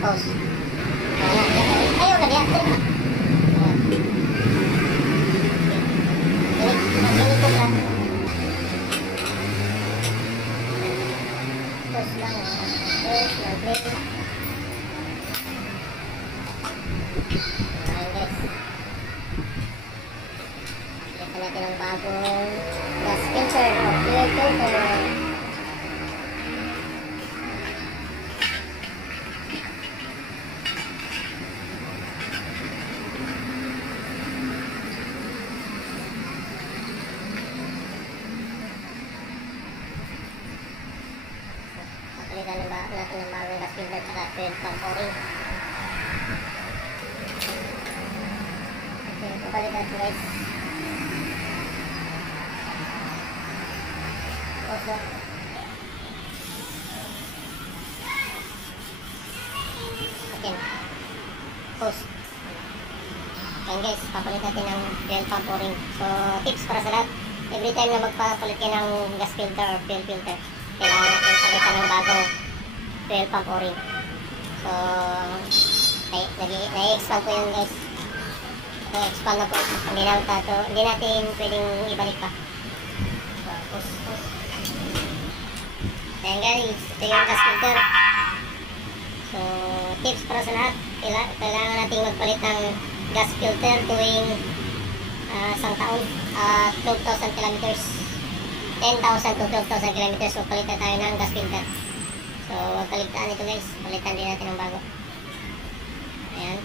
Pause. Ayaw na diyan. Ini ko lang. Pause lang. Pause lang. Ayun guys. Ito natin ang bagong gas filter o fuel filter. Palitan natin ng bagong gas filter at fuel pump o-ring. Okay, palitan guys. Also, okay, pause. Okay guys, papalit natin ng fuel pump o-ring. So, tips para sa lahat. Every time na magpapalit kayo ng gas filter or fuel filter, kailangan natin palitan ng bagong fuel pump o-ring. So, nai-expand ko yun guys. Nai-expand na po. Hindi natin pwedeng ibalik pa. So, pause. Ayan guys, ito yung gas filter. So, tips para sa lahat. Kailangan natin magpalit ng gas filter tuwing isang taon at 12,000 kilometers. 10,000 to 12,000 kilometers. So, palitan tayo ng gas filter. So, huwag kaligtaan ito guys. Palitan din natin ng bago. Ayan.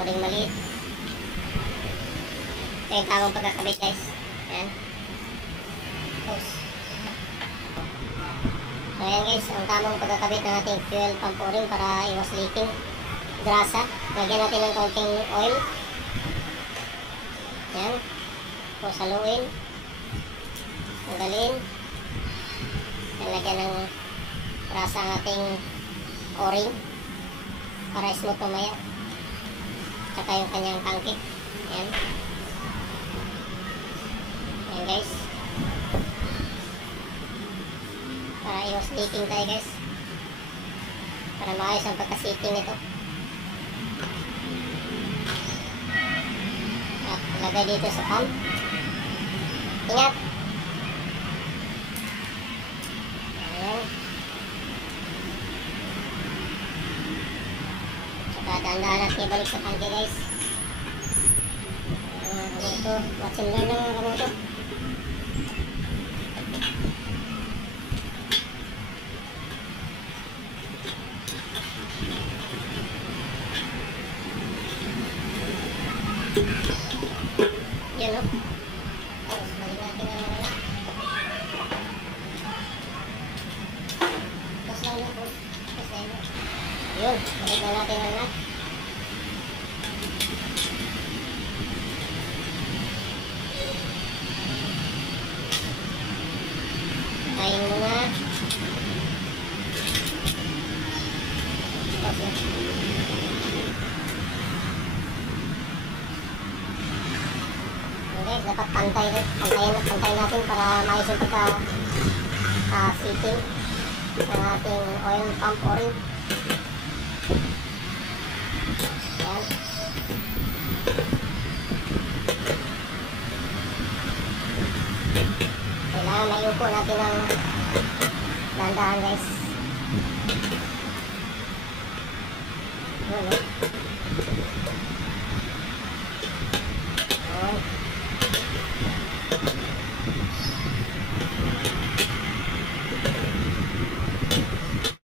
O-ring maliit. Ito yung tamang pagkakabit guys. Ayan. Pause. So, ayan guys. Ang tamang pagkakabit ng ating fuel pump o-ring para iwas leaking. Grasa. Lagyan natin ng kaunting oil. Ayan. Tapos haluin. Tanggalin. Lagyan ng grasa ang ating o-ring para smooth mamaya. Tsaka yung kanyang tangke. Ayan. Ayan guys. Para iwas leaking tayo guys. Para maayos ang pagka-sitting nito. At lagay dito sa pump. Ingat! Ayan. Tsaka dahan-dahan natin ibalik sa tangke guys. Ito, watch and learn ng kamoto. Yan o. Tapos balik natin ang mga nut. Tapos lang yun po. Tapos lang yun. Yun, balik na natin ang nut. Tayin muna. Tapos lang. Guys, dapat pantayin natin para maayos yung pagka-fitting ng ating oil pump o-ring. Ayan. Kailangan maiupo natin ng dahan-dahan guys. Yun, no? Yun.